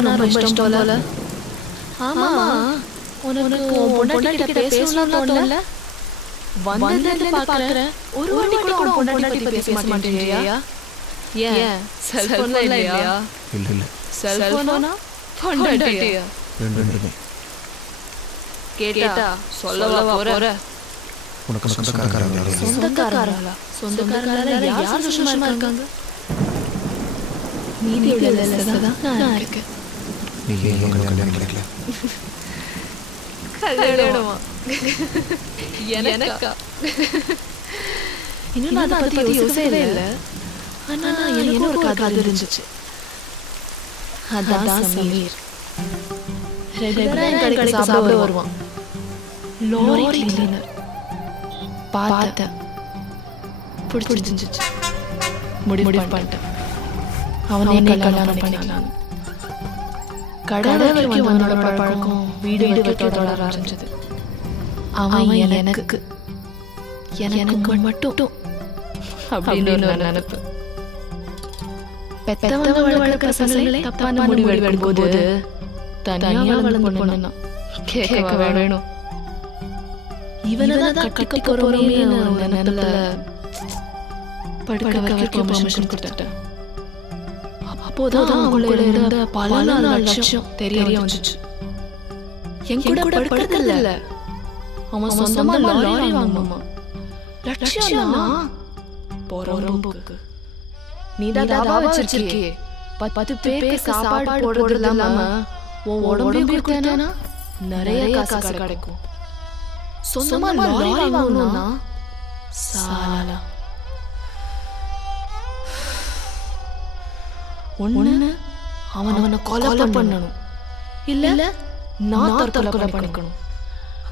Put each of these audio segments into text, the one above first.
ரொம்ப இஷ்டம் போல? ஆமா. உனக்கு உன் பொண்டாட்டி கிட்ட பேசணும்னு தோணல? வந்ததுல இருந்து பாக்குறேன் ஒரு வாட்டி கூட உன் பொண்டாட்டி பத்தி பேச மாட்டேங்கிறியா ஏன்? செல்போன்ல இல்லையா? இல்லை இல்லை. செல்போனா பொண்டாட்டியா? ரெண்டு ரெண்டுமே கேட்டா? சொல்லவா போற? உனக்கு? சொந்தக்காரங்களா? சொந்தக்காரங்களா யார் சந்தோஷமா இருக்காங்க? மீதி உள்ள தான் நான் இருக்கேன். நீ ஏன் கல்யாணம் கிடைக்கல கல்யாணமா எனக்கா இன்னும் நான் அதை பத்தி யோசிக்கவே இல்லை ஆனா எனக்கு ஒரு கதை இருந்துச்சு அதான் சமீர் ரெகுலரா என் கடைக்கு சாப்பிட வருவான் லோரி கிளீனர் பார்த்தேன் பிடிச்சிருந்துச்சு முடிவு பண்ணிட்டேன் அவனே கல்யாணம் பண்ணிக்கலாம் கடை வரைக்கும் வந்தோட பழக்கம் வீடு வைக்க தொடர ஆரம்பிச்சது. அவன் எனக்கு எனக்கு மட்டும் அப்படின்னு ஒரு நினைப்பு. பெத்தவங்க வளர்க்க பசங்களே தப்பான முடிவு எடுக்கும் போது தனியா வளர்ந்து பொண்ணுனா கேட்க வேணும். இவனை தான் கட்டிக்க ஒரு நினைப்புல படுக்க வைக்க பெர்மிஷன் கொடுத்துட்டேன். அப்போதான் அவங்களோட இருந்த பல நாள் லட்சியம் தெரிய வந்துச்சு. என் கூட படுக்கிறது இல்ல அவன் சொந்தமா லாரி வாங்கணுமா? லட்சியம்னா பொறம்போக்கு. நீ தான் தாபா வச்சிருக்கியே. பத்து பேருக்கு சாப்பாடு போடுறது இல்லாம உன் உடம்பையும் கொடுத்தேனா நிறைய காசு கிடைக்கும். சொந்தமா லாரி வாங்கணும்னா சாலா ஒண்ணு அவன் அவனை கொலை பண்ணணும். இல்ல நான் தற்கொலை பண்ணிக்கணும்.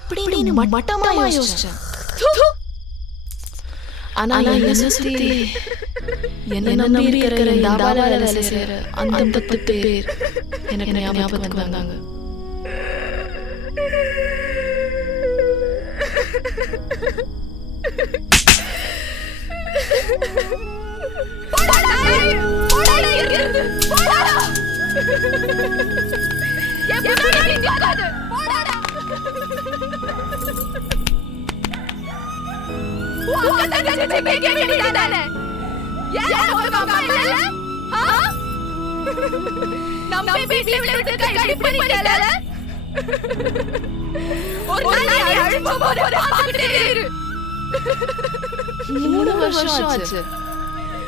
அப்படின்னு மட்டமா யோசிச்சேன் ஆனா என்ன சுத்தி என்ன நம்பி இருக்கிற இந்த தாபால வேலை செய்யற அந்த பத்து பேர் எனக்கு ஞாபகம் வந்தாங்க. நம்ம வீட்டுல விட்டு கழிப்பறிக்கல ஒரு நாள் நீ அழுப்ப போற பாத்துட்டே இரு. மூணு வருஷம் ஆச்சு.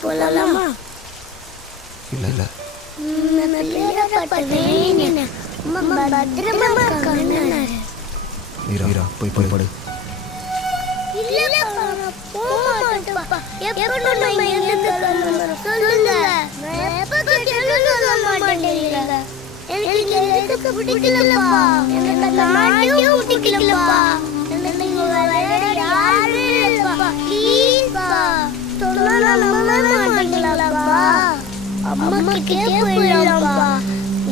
கிளம்பணும் சொல்லுங்க நான் எப்ப கேட்டாலும் சொல்ல மாட்டேங்கிறீங்க எனக்கு இங்க இருக்க பிடிக்கலப்பா எனக்கு அந்த நாட்டையும் பிடிக்கலப்பா எனக்கு இங்க அம்மா கிட்டே போயிடலாம்ப்பா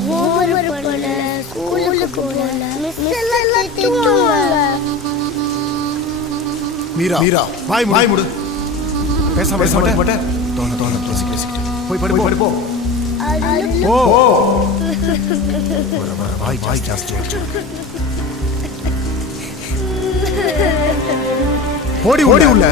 ஹோம்ஒர்க் பண்ணல ஸ்கூலுக்கு போகல மிஸ் எல்லாம் திட்டுவாங்க. மீரா மீரா வாய் வாய் முடு. பேசாம பேச மாட்டேன். தோண தோண பேசி பேசிக்கிட்டு போய் படு போ, படு போ. ஓ வர வர வாய் வாய் ஜாஸ்தி. ஓடி ஓடி உள்ள.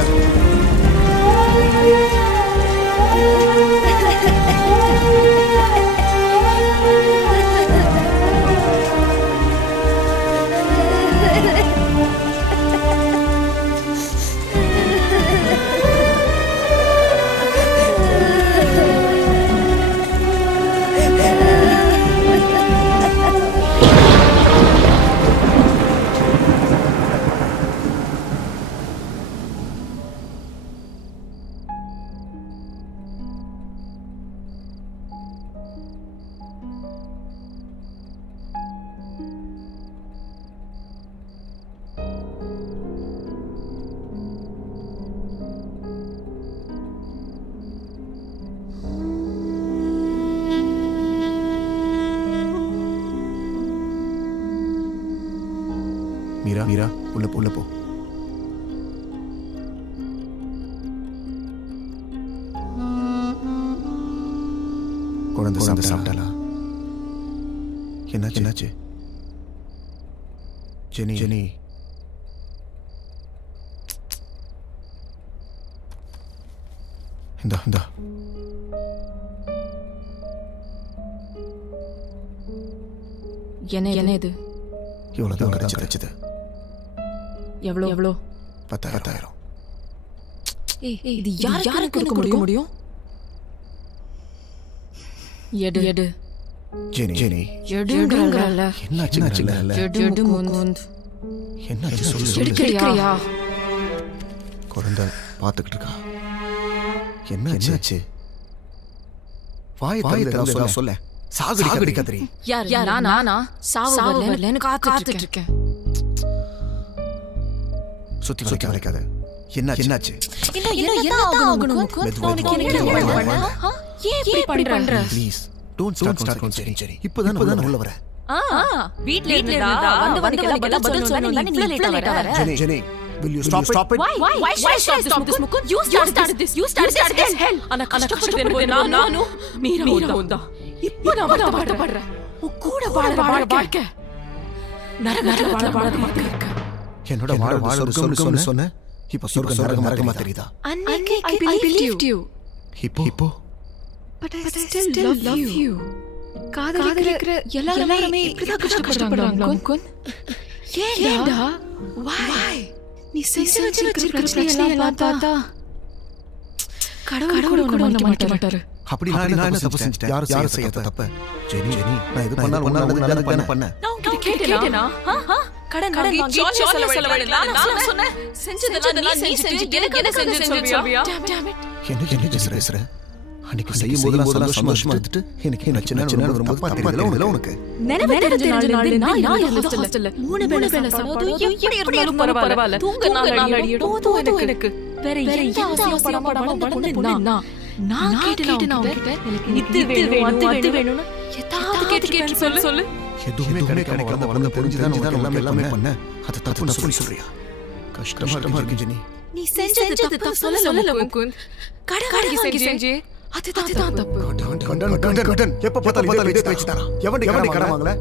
மீரா மீரா உள்ள போ, உள்ள போ குழந்தை சாப்பிட்டு சாப்பிட்டாளா என்னாச்சு என்னாச்சு ஜெனி ஜெனி இந்தா இந்தா என்ன என்ன இது இவ்வளோ தான் கிடைச்சி கிடைச்சது எவ்வளோ? எவ்வளோ? பத்தாயிரம். இது யாருக்கு கொடுக்க முடியும் எடு. எடு. ஜெனி. ஜெனி. எடுங்கறல என்னாச்சு எடு முகுந்த் என்னாச்சு? சொல்லு சொல்லு. எடுக்கறியா? குழந்தை பார்த்துக்கிட்டு இருக்கா. என்னாச்சு? வாய் வாய் சொல்ல. சொல்ல. சாகடி சாகடி கத்திரி யார்? யார்? நானா? சாவு வரலன்னு காத்துட்டு இருக்கேன். சுத்தி சுத்தி வளைக்காத என்னாச்சு என்னாச்சு என்ன என்ன ஆகணும் என்ன ஏன் இப்படி பண்ற ப்ளீஸ் டோன்ட் ஸ்டார்ட் ஸ்டார்ட் சரி சரி இப்போதான் நான் உள்ள வரேன் வீட்ல இருந்தா வந்தவனுக்கு எல்லாம் பதில் சொல்லணும் நீ லேட்டா வர Jenny Jenny will you stop stop it Why? Why should I stop this, Mukund? You started this. You started this. Hell. ஆனா கஷ்டப்பட்டு நானும் மீரா உண்டா இப்போ நான் வருத்தப்படுறேன் உன் கூட வாழ வாழ வாழ்க்கை நரக நரக வாழ வாழ வாழ்க்கை என்னோட வாழ சொர்க்கம்னு சொன்ன? இப்போ சொர்க்கம் நரகம் நரகமா தெரியுதா அன்னைக்கு I believed you. இப்போ? இப்போ? But I still love you. காதலிக்கிற எல்லாருமே இப்படிதான் கஷ்டப்படுறாங்களா முகுந்த் ஏன்டா? why? நீ செஞ்சு வச்சிருக்கிற பிரச்சனை எல்லாம் பார்த்தா? கடவுள் கூட உன்னை மன்னிக்க மாட்டாரு. அப்படி நான் என்ன தப்பு செஞ்சுட்டேன்? யாரும் யாரும் தப்பு? ஜெனி ஜெனி நான் இது பண்ணாலும் நல்லது தானே பண்ணேன். நான் உன்கிட்ட கேட்டேனா? கடன் கடன் வாங்கி ஜாலியா செலவழிக்கலாம் நான் சொன்னேன் செஞ்சதெல்லாம் நீ செஞ்சு எனக்கு என்ன செஞ்சு சொல்றியா? என்ன ஜெனி பேசுற? பேசுற அன்னைக்கு செய்யும் போதெல்லாம் சந்தோஷமா சந்தோஷமா எடுத்துட்டு எனக்கு என்ன சின்ன சின்ன வரும்போது தப்பா தெரியல உனக்கு. நினைவு தெரிஞ்ச நாள்ல நான் நான் ஹாஸ்டல்ல மூணு வேளை சாப்பாடு எப்படி இருந்தாலும் பரவாயில்ல. தூங்க நாள் அடியடோ. போதும் எனக்கு. வேற எந்த படாம பொண்ணு நான் நான் கேட்டு நான் உன்கிட்ட. இது வேணும் அது அது வேணும்னு ஏதாவது கேட்டு கேட்டு சொல்லு. சொல்லு. எதுவுமே கிடைக்காம வளர்ந்த வளர்ந்த புரிஞ்சுதான் உனக்கு எல்லாமே எல்லாமே பண்ண. அது தப்புன்னு சொல்லி சொல்றியா கஷ்டமா இருக்கு ஜெனி. நீ செஞ்சது தப்பு. சொல்லல முகுந்த். கடை கடை செஞ்சு அதுதான் தப்பு. எப்ப பார்த்தாலும் இதே பேச்சு தானா? கடன் வாங்கல?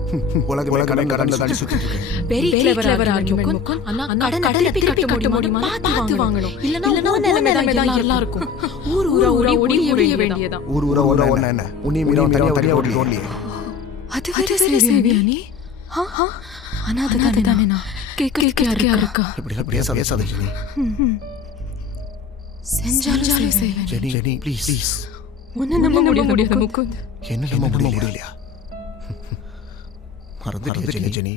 உலக உலக கடன் கடன் தாண்டி சுத்திட்டு இருக்கேன் வெரி கிளவர் ஆர்குமெண்ட் முகுந்த். ஆனா கடன் திருப்பி கட்ட முடியுமா பார்த்து வாங்கணும். இல்லனா உன் நிலைமை தான் எல்லாருக்கும். ஊர் ஊரா ஓடி ஓடிய வேண்டியதான் ஊர் ஊரா ஓட ஒண்ணு என்ன உன்னை மீறி தனியா தனியா ஓடி ஓடலையே அது வேற சேவியா நீ ஹா ஹா அனாதை தானே நான் கேட்க கேட்க இருக்கா இப்படி எல்லாம் பேசாத ஜெனி செஞ்சாலும் செய்வேன் ஜெனி ஜெனி ப்ளீஸ் ப்ளீஸ் உன்னை நம்ப முடியாது முகுந்த் என்ன நம்ம முடியலையா மறந்துட்டியா ஜெனி ஜெனி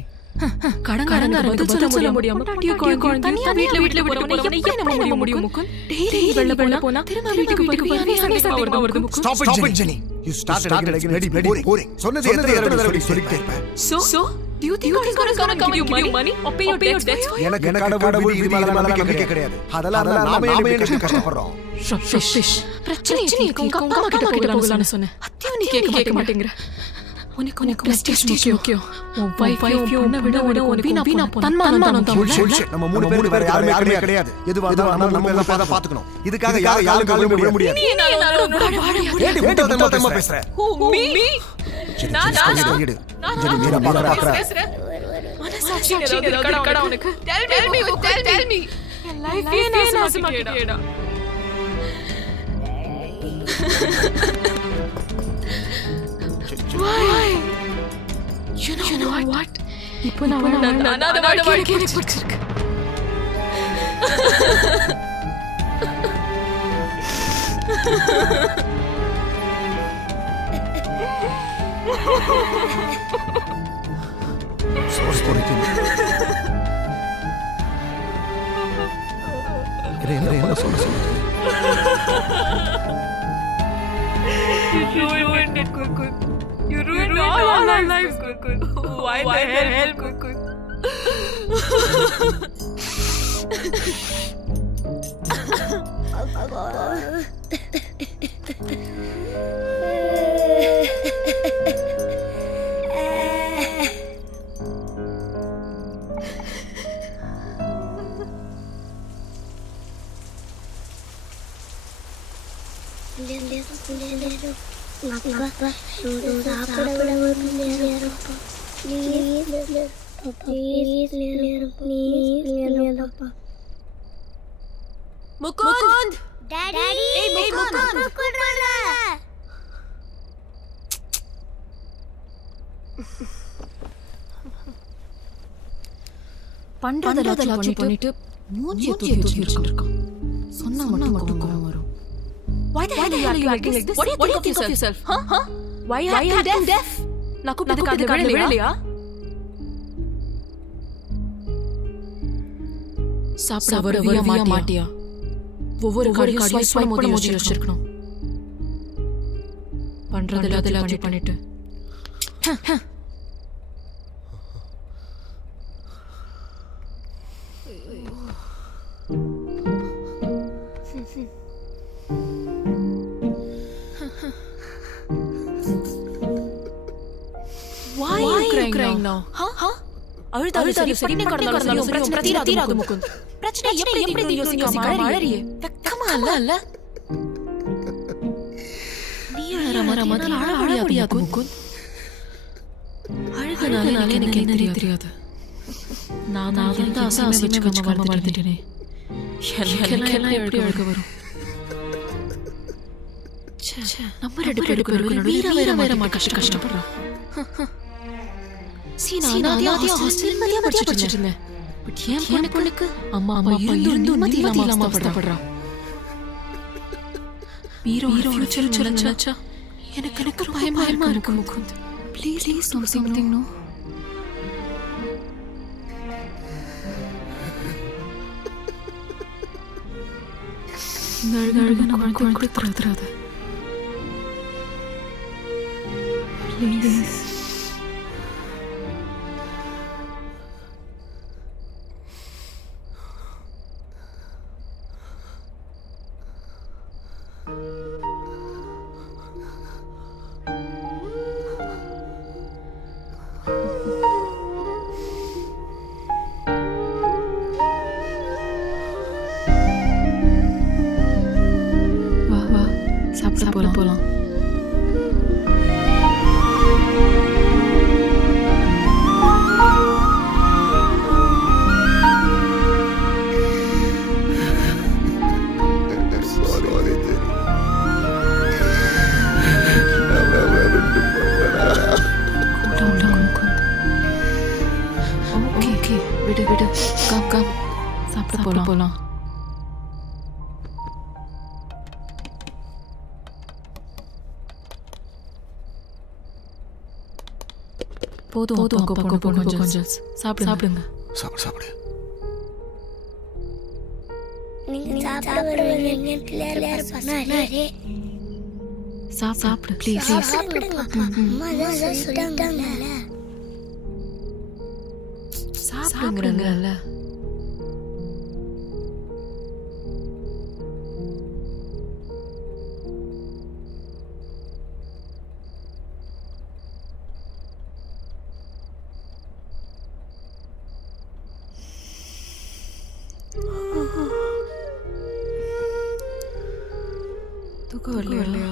கடன் கடன் பதில் சொல்ல முடியாம பாட்டியோ குழந்தை தனியா வீட்ல வீட்ல போறவன எப்படி நம்ம முடிய முடியும் முகுந்த் டெய்லி வெள்ள வெள்ள போனா திரும்ப வீட்டுக்கு வருது stop it Jenny Jenny you start again ready ready boring சொன்னது எத்தனை தடவை சொல்லி சொல்லிட்டே இருப்பேன் So, so, do you think God is gonna come and give you money? or pay your debts? எனக்கு எனக்கு கடவுள் இது மேல நம்பிக்கை கிடையாது. அதெல்லாம் நாம நாம ஏன் கஷ்டப்படுறோம். fish. பிரச்சனை இருக்கு உங்க அம்மா கிட்ட போகலாம்னு சொன்னேன். அத்தையும் நீ கேட்க மாட்டேங்கிற. உனக்கு உனக்கு பிரஸ்டீஜ் முக்கியம். உன் வைஃபையும் உன்னை விட விட உனக்கு வீணா போன தன்மானம் தான். நம்ம மூணு பேர் வேற யாருமே யாருமே கிடையாது. எதுவா இருந்தாலும் நம்ம பாத பாத்துக்கணும் இதுக்காக யாரும் யாரும் காலம் விட முடியாது. ஏடி முட்டை தம்மா தம்மா பேசுற? சரி, சரி, சரி, கையெடு. ஜெனி மீரா பாக்குற பாக்குற மனசாட்சி இருக்கடா உனக்கு? Tell me, Mukund, tell me. Life ஏன் நாசமாக்கிட்டேடா? Why? You know, you know what? இப்போ நான் நான் அனாதை வாழ்க்கை எனக்கு பிடிச்சிருக்கு. சோர்ஸ் போடுறது quick, quick. Why, Why the help? Quick, quick. அப்பா சாப்பிட விட நேரப்பா ப்ளீஸ் நேரப்பா ப்ளீஸ் நேரப்பா முகுந்த்! டாடி ஏய் முகுந்த் கூடுறாங்க பண்றதெல்லாம் பண்ணிட்டு மூஞ்சிய தூக்கி வச்சிட்டு இருக்கான் சொன்னா மட்டும் கோவம் வரும் Why the hell are you acting like this? What do you think of yourself? Huh? Huh? Why are you acting deaf? நான் கூப்பிட்டது காதுல விழலையா? சாப்பிட வருவியா மாட்டியா ஒவ்வொரு கார்டையும் ஸ்வைப் பண்ண மோதி வச்சிருக்கணும் பண்றது எல்லாத்தையும் பண்ணிட்டு Why are you crying now? Huh? Huh? அழுதாலும் சரி படினே கடந்தாலும் சரி உன் பிரச்சனை தீராது தீராது முகுந்த். பிரச்சனை எப்படி எப்படி யோசிக்காம அழறியே. வெக்கமா இல்ல? இல்ல நீ அழற மாதிரி முதல்ல அழ முடியாது முகுந்த். அழுகனால எனக்கு என்னன்னே தெரியாது. நான் நான் எந்த ஆசையுமே வச்சுக்காம வளர்த்துட்டேனே எனக்கெல்லாம் எப்படி அழுக வரும்? நம்ம ரெண்டு பேருக்கு வேற வேற கஷ்டப்படுறோம் அம்மா அம்மா இருந்தும் நிம்மதி இல்லாம அவஸ்தைப்படுறா. வீரோ வீரோ ஃபியூச்சர் நினைச்சா? எனக்கு எனக்கு பயமா பயமா இருக்கு Mukund. Please please something no நழுக நழுக நம்ம குழந்தை ப்ளீஸ் போதும் போதும் அப்பா பொண்ணு பொண்ணு கொஞ்சம் கொஞ்சம் சாப்பிடுங்க. சாப்பிடுங்க. சாப்பிடு சாப்பிடு. நீங்க சாப்பிட சாப்பிடு ப்ளீஸ் ப்ளீஸ் சாப்பிடுங்கப்பா. அம்மா